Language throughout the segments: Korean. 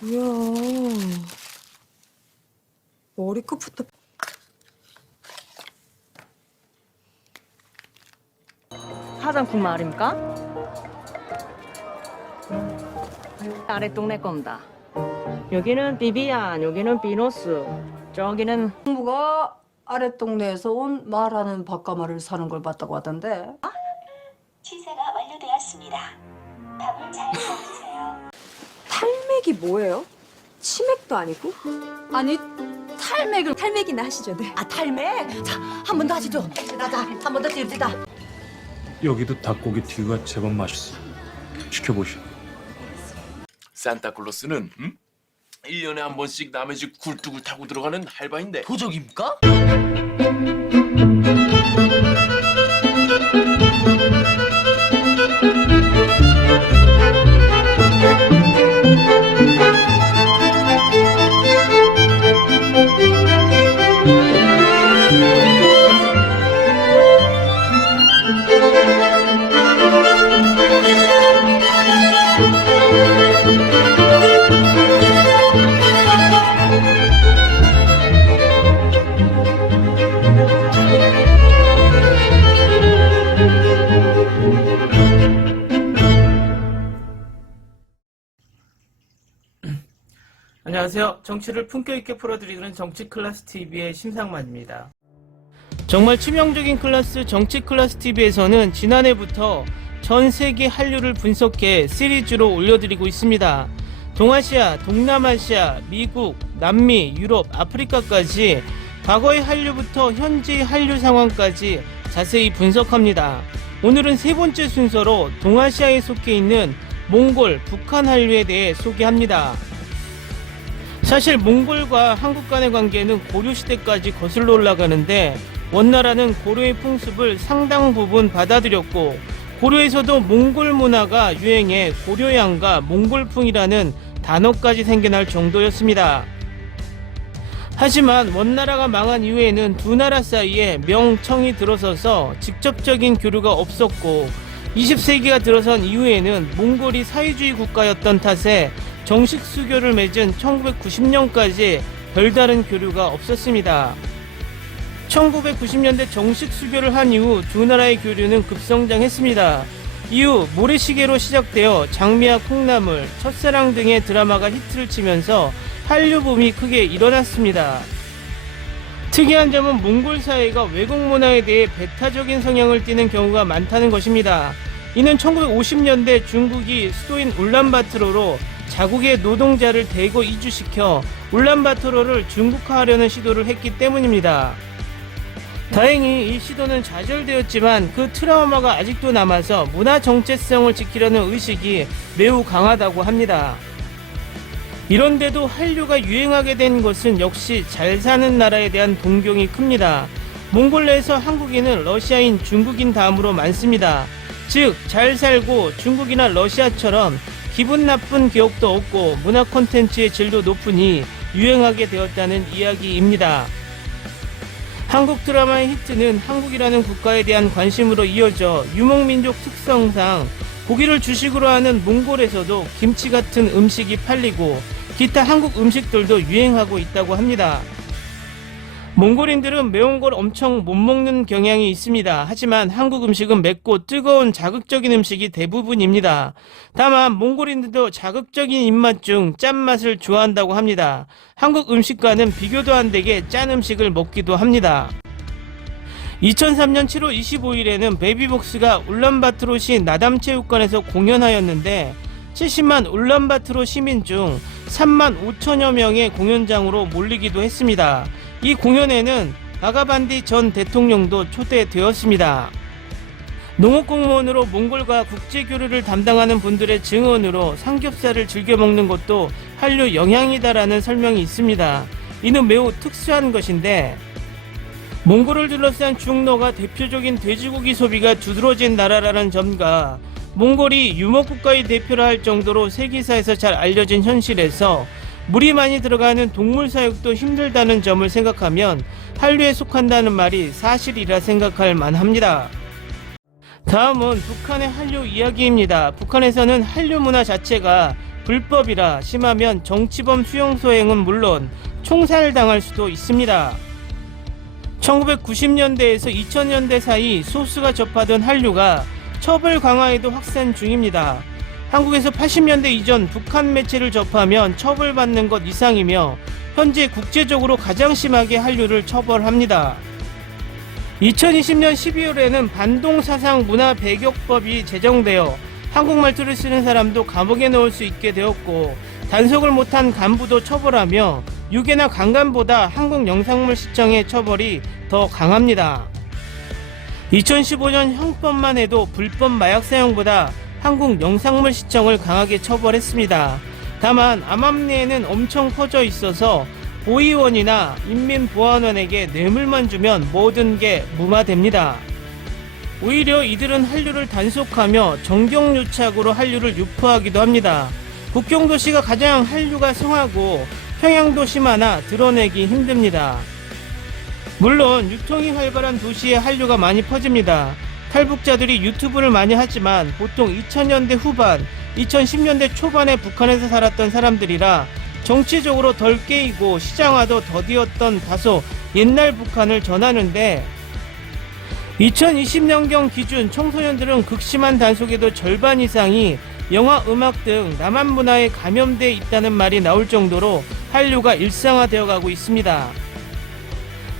뭐야. 머리끝부터 화장품 말입니까? 아래 동네 겁니다. 여기는 비비안, 여기는 비노스, 저기는 친구가 아랫동네에서 온 말하는 바까마를 사는 걸 봤다고 하던데 취사가 완료되었습니다. 밥을 잘 먹으세요. 탈맥이 뭐예요? 치맥도 아니고? 아니 탈맥을 탈맥이나 하시죠 네. 아 탈매? 자, 한 번 더 하시죠. 나자, 한 번더 찍읍시다. 여기도 닭고기 튀기가 제법 맛있어. 시켜보시오. 산타클로스는 음? 1년에 한 번씩 남의 집 굴뚝을 타고 들어가는 할바인데 도적입니까? 정치를 품격 있게 풀어드리는 정치 클래스 TV의 심상만입니다. 정말 치명적인 클래스 정치 클래스 TV에서는 지난해부터 전 세계 한류를 분석해 시리즈로 올려드리고 있습니다. 동아시아, 동남아시아, 미국, 남미, 유럽, 아프리카까지 과거의 한류부터 현재의 한류 상황까지 자세히 분석합니다. 오늘은 세 번째 순서로 동아시아에 속해 있는 몽골, 북한 한류에 대해 소개합니다. 사실 몽골과 한국 간의 관계는 고려 시대까지 거슬러 올라가는데 원나라는 고려의 풍습을 상당 부분 받아들였고 고려에서도 몽골 문화가 유행해 고려양과 몽골풍이라는 단어까지 생겨날 정도였습니다. 하지만 원나라가 망한 이후에는 두 나라 사이에 명청이 들어서서 직접적인 교류가 없었고 20세기가 들어선 이후에는 몽골이 사회주의 국가였던 탓에 정식 수교를 맺은 1990년까지 별다른 교류가 없었습니다. 1990년대 정식 수교를 한 이후 두 나라의 교류는 급성장했습니다. 이후 모래시계로 시작되어 장미와 콩나물, 첫사랑 등의 드라마가 히트를 치면서 한류 붐이 크게 일어났습니다. 특이한 점은 몽골 사회가 외국 문화에 대해 배타적인 성향을 띠는 경우가 많다는 것입니다. 이는 1950년대 중국이 수도인 울란바토르로 자국의 노동자를 대거 이주시켜 울란바토르를 중국화하려는 시도를 했기 때문입니다. 다행히 이 시도는 좌절되었지만 그 트라우마가 아직도 남아서 문화 정체성을 지키려는 의식이 매우 강하다고 합니다. 이런데도 한류가 유행하게 된 것은 역시 잘 사는 나라에 대한 동경이 큽니다. 몽골 내에서 한국인은 러시아인 중국인 다음으로 많습니다. 즉, 잘 살고 중국이나 러시아처럼 기분 나쁜 기억도 없고 문화 콘텐츠의 질도 높으니 유행하게 되었다는 이야기입니다. 한국 드라마의 히트는 한국이라는 국가에 대한 관심으로 이어져 유목민족 특성상 고기를 주식으로 하는 몽골에서도 김치 같은 음식이 팔리고 기타 한국 음식들도 유행하고 있다고 합니다. 몽골인들은 매운 걸 엄청 못 먹는 경향이 있습니다. 하지만 한국 음식은 맵고 뜨거운 자극적인 음식이 대부분입니다. 다만 몽골인들도 자극적인 입맛 중 짠맛을 좋아한다고 합니다. 한국 음식과는 비교도 안 되게 짠 음식을 먹기도 합니다. 2003년 7월 25일에는 베이비복스가 울란바토르시 나담체육관에서 공연하였는데 70만 울란바토르 시민 중 3만 5천여 명의 공연장으로 몰리기도 했습니다. 이 공연에는 바가반디 전 대통령도 초대되었습니다. 농업공무원으로 몽골과 국제교류를 담당하는 분들의 증언으로 삼겹살을 즐겨 먹는 것도 한류 영향이다라는 설명이 있습니다. 이는 매우 특수한 것인데 몽골을 둘러싼 중노가 대표적인 돼지고기 소비가 두드러진 나라라는 점과 몽골이 유목국가의 대표라 할 정도로 세계사에서 잘 알려진 현실에서 물이 많이 들어가는 동물 사육도 힘들다는 점을 생각하면 한류에 속한다는 말이 사실이라 생각할 만합니다. 다음은 북한의 한류 이야기입니다. 북한에서는 한류 문화 자체가 불법이라 심하면 정치범 수용 소행은 물론 총살당할 수도 있습니다. 1990년대에서 2000년대 사이 소수가 접하던 한류가 처벌 강화에도 확산 중입니다. 한국에서 80년대 이전 북한 매체를 접하면 처벌받는 것 이상이며 현재 국제적으로 가장 심하게 한류를 처벌합니다. 2020년 12월에는 반동사상 문화 배격법이 제정되어 한국 말투를 쓰는 사람도 감옥에 넣을 수 있게 되었고 단속을 못한 간부도 처벌하며 유괴나 강간보다 한국 영상물 시청의 처벌이 더 강합니다. 2015년 형법만 해도 불법 마약 사용보다 한국 영상물 시청을 강하게 처벌했습니다. 다만 암암리에는 엄청 퍼져 있어서 보의원이나 인민보안원에게 뇌물만 주면 모든 게 무마됩니다. 오히려 이들은 한류를 단속하며 정경유착으로 한류를 유포하기도 합니다. 국경도시가 가장 한류가 성하고 평양도시마나 드러내기 힘듭니다. 물론 유통이 활발한 도시에 한류가 많이 퍼집니다. 탈북자들이 유튜브를 많이 하지만 보통 2000년대 후반, 2010년대 초반에 북한에서 살았던 사람들이라 정치적으로 덜 깨이고 시장화도 더디었던 다소 옛날 북한을 전하는데 2020년경 기준 청소년들은 극심한 단속에도 절반 이상이 영화, 음악 등 남한 문화에 감염돼 있다는 말이 나올 정도로 한류가 일상화되어 가고 있습니다.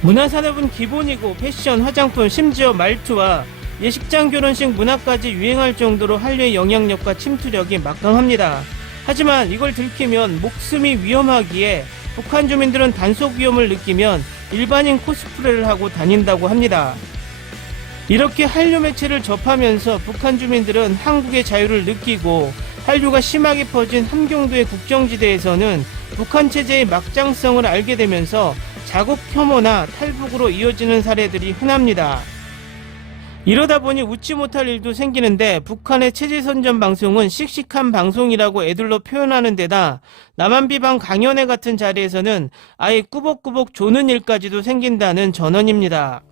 문화산업은 기본이고 패션, 화장품, 심지어 말투와 예식장 결혼식 문화까지 유행할 정도로 한류의 영향력과 침투력이 막강합니다. 하지만 이걸 들키면 목숨이 위험하기에 북한 주민들은 단속 위험을 느끼면 일반인 코스프레를 하고 다닌다고 합니다. 이렇게 한류 매체를 접하면서 북한 주민들은 한국의 자유를 느끼고 한류가 심하게 퍼진 함경도의 국경지대에서는 북한 체제의 막장성을 알게 되면서 자국 혐오나 탈북으로 이어지는 사례들이 흔합니다. 이러다 보니 웃지 못할 일도 생기는데 북한의 체제 선전 방송은 씩씩한 방송이라고 애들로 표현하는 데다 남한 비방 강연회 같은 자리에서는 아예 꾸벅꾸벅 조는 일까지도 생긴다는 전언입니다.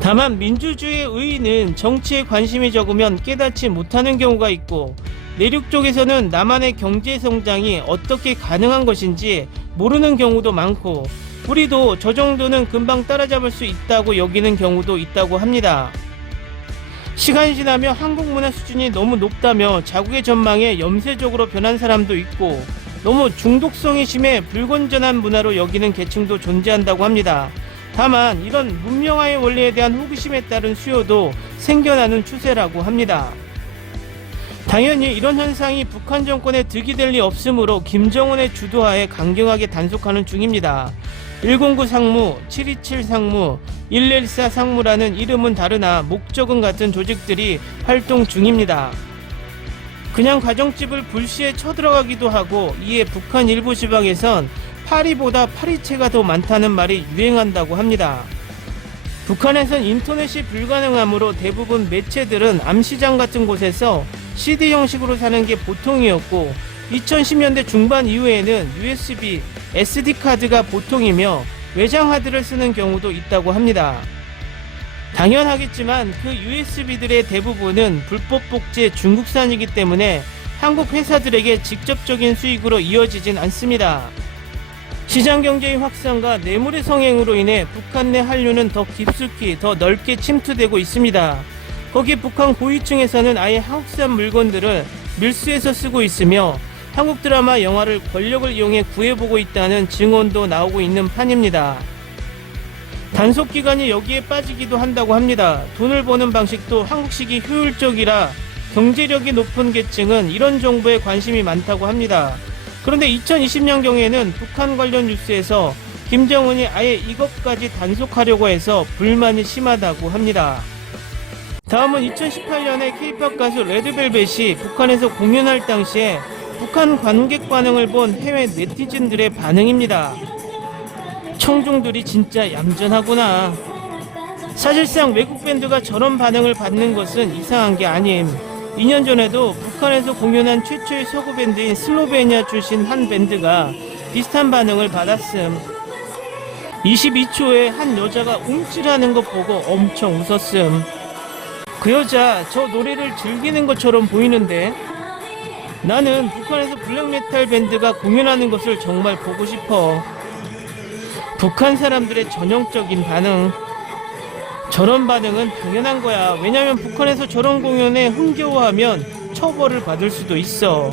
다만 민주주의의 의의는 정치에 관심이 적으면 깨닫지 못하는 경우가 있고 내륙 쪽에서는 남한의 경제 성장이 어떻게 가능한 것인지 모르는 경우도 많고 우리도 저 정도는 금방 따라잡을 수 있다고 여기는 경우도 있다고 합니다. 시간이 지나며 한국 문화 수준이 너무 높다며 자국의 전망에 염세적으로 변한 사람도 있고 너무 중독성이 심해 불건전한 문화로 여기는 계층도 존재한다고 합니다. 다만 이런 문명화의 원리에 대한 호기심에 따른 수요도 생겨나는 추세라고 합니다. 당연히 이런 현상이 북한 정권에 득이 될 리 없으므로 김정은의 주도하에 강경하게 단속하는 중입니다. 109 상무, 727 상무, 114 상무라는 이름은 다르나 목적은 같은 조직들이 활동 중입니다. 그냥 가정집을 불시에 쳐들어가기도 하고 이에 북한 일부 지방에선 파리보다 파리채가 더 많다는 말이 유행한다고 합니다. 북한에선 인터넷이 불가능하므로 대부분 매체들은 암시장 같은 곳에서 CD 형식으로 사는 게 보통이었고 2010년대 중반 이후에는 USB, SD 카드가 보통이며 외장 하드를 쓰는 경우도 있다고 합니다. 당연하겠지만 그 USB들의 대부분은 불법 복제 중국산이기 때문에 한국 회사들에게 직접적인 수익으로 이어지진 않습니다. 시장 경제의 확산과 뇌물의 성행으로 인해 북한 내 한류는 더 깊숙이 더 넓게 침투되고 있습니다. 거기 북한 고위층에서는 아예 한국산 물건들을 밀수해서 쓰고 있으며 한국 드라마 영화를 권력을 이용해 구해보고 있다는 증언도 나오고 있는 판입니다. 단속 기간이 여기에 빠지기도 한다고 합니다. 돈을 버는 방식도 한국식이 효율적이라 경제력이 높은 계층은 이런 정보에 관심이 많다고 합니다. 그런데 2020년경에는 북한 관련 뉴스에서 김정은이 아예 이것까지 단속하려고 해서 불만이 심하다고 합니다. 다음은 2018년에 케이팝 가수 레드벨벳이 북한에서 공연할 당시에 북한 관객 반응을 본 해외 네티즌들의 반응입니다. 청중들이 진짜 얌전하구나. 사실상 외국 밴드가 저런 반응을 받는 것은 이상한 게 아님. 2년 전에도 북한에서 공연한 최초의 서구 밴드인 슬로베니아 출신 한 밴드가 비슷한 반응을 받았음. 22초에 한 여자가 움찔하는 것 보고 엄청 웃었음. 그 여자 저 노래를 즐기는 것처럼 보이는데 나는 북한에서 블랙메탈 밴드가 공연하는 것을 정말 보고 싶어. 북한 사람들의 전형적인 반응. 저런 반응은 당연한 거야. 왜냐면 북한에서 저런 공연에 흥겨워하면 처벌을 받을 수도 있어.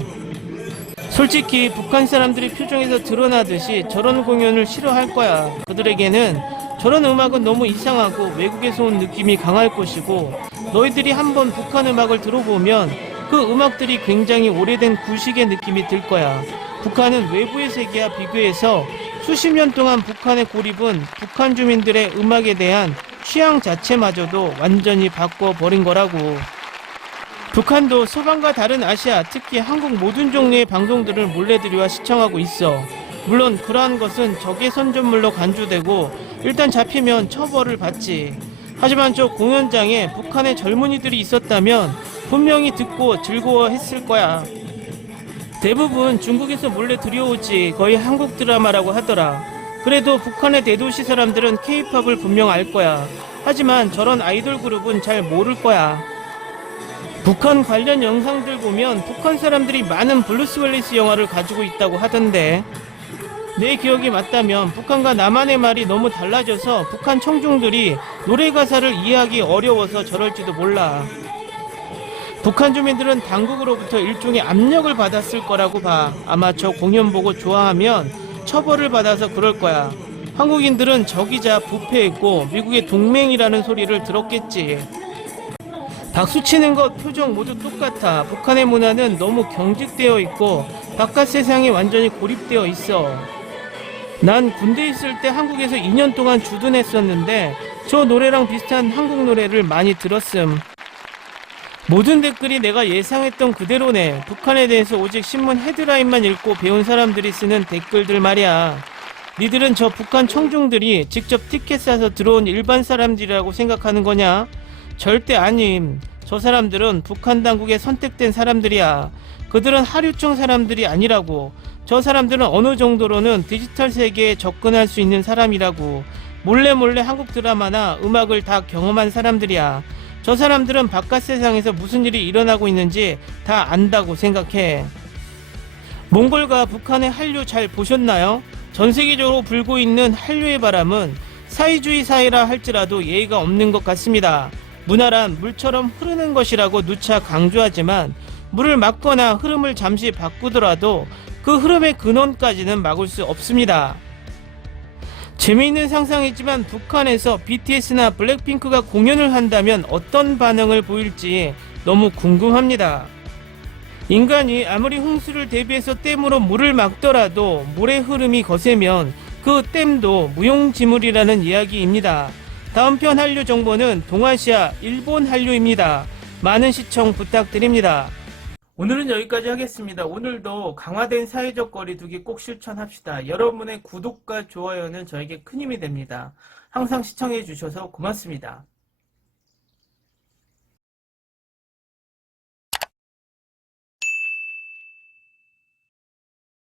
솔직히 북한 사람들이 표정에서 드러나듯이 저런 공연을 싫어할 거야. 그들에게는 저런 음악은 너무 이상하고 외국에서 온 느낌이 강할 것이고 너희들이 한번 북한 음악을 들어보면 그 음악들이 굉장히 오래된 구식의 느낌이 들 거야. 북한은 외부의 세계와 비교해서 수십 년 동안 북한의 고립은 북한 주민들의 음악에 대한 취향 자체마저도 완전히 바꿔버린 거라고. 북한도 서방과 다른 아시아, 특히 한국 모든 종류의 방송들을 몰래 들여와 시청하고 있어. 물론 그러한 것은 적의 선전물로 간주되고 일단 잡히면 처벌을 받지. 하지만 저 공연장에 북한의 젊은이들이 있었다면 분명히 듣고 즐거워했을 거야. 대부분 중국에서 몰래 들여오지 거의 한국 드라마라고 하더라. 그래도 북한의 대도시 사람들은 케이팝을 분명 알 거야. 하지만 저런 아이돌 그룹은 잘 모를 거야. 북한 관련 영상들 보면 북한 사람들이 많은 블루스 웰리스 영화를 가지고 있다고 하던데 내 기억이 맞다면 북한과 남한의 말이 너무 달라져서 북한 청중들이 노래 가사를 이해하기 어려워서 저럴지도 몰라. 북한 주민들은 당국으로부터 일종의 압력을 받았을 거라고 봐. 아마 저 공연 보고 좋아하면 처벌을 받아서 그럴 거야. 한국인들은 적이자 부패했고 미국의 동맹이라는 소리를 들었겠지. 박수 치는 것 표정 모두 똑같아. 북한의 문화는 너무 경직되어 있고 바깥 세상에 완전히 고립되어 있어. 난 군대 있을 때 한국에서 2년 동안 주둔했었는데 저 노래랑 비슷한 한국 노래를 많이 들었음. 모든 댓글이 내가 예상했던 그대로네. 북한에 대해서 오직 신문 헤드라인만 읽고 배운 사람들이 쓰는 댓글들 말이야. 니들은 저 북한 청중들이 직접 티켓 사서 들어온 일반 사람들이라고 생각하는 거냐? 절대 아님. 저 사람들은 북한 당국에 선택된 사람들이야. 그들은 하류청 사람들이 아니라고. 저 사람들은 어느 정도로는 디지털 세계에 접근할 수 있는 사람이라고. 몰래 몰래 한국 드라마나 음악을 다 경험한 사람들이야. 저 사람들은 바깥 세상에서 무슨 일이 일어나고 있는지 다 안다고 생각해. 몽골과 북한의 한류 잘 보셨나요? 전 세계적으로 불고 있는 한류의 바람은 사회주의 사회라 할지라도 예의가 없는 것 같습니다. 문화란 물처럼 흐르는 것이라고 누차 강조하지만 물을 막거나 흐름을 잠시 바꾸더라도 그 흐름의 근원까지는 막을 수 없습니다. 재미있는 상상이지만 북한에서 BTS나 블랙핑크가 공연을 한다면 어떤 반응을 보일지 너무 궁금합니다. 인간이 아무리 홍수를 대비해서 댐으로 물을 막더라도 물의 흐름이 거세면 그 댐도 무용지물이라는 이야기입니다. 다음 편 한류 정보는 동아시아 일본 한류입니다. 많은 시청 부탁드립니다. 오늘은 여기까지 하겠습니다. 오늘도 강화된 사회적 거리두기 꼭 실천합시다. 여러분의 구독과 좋아요는 저에게 큰 힘이 됩니다. 항상 시청해 주셔서 고맙습니다.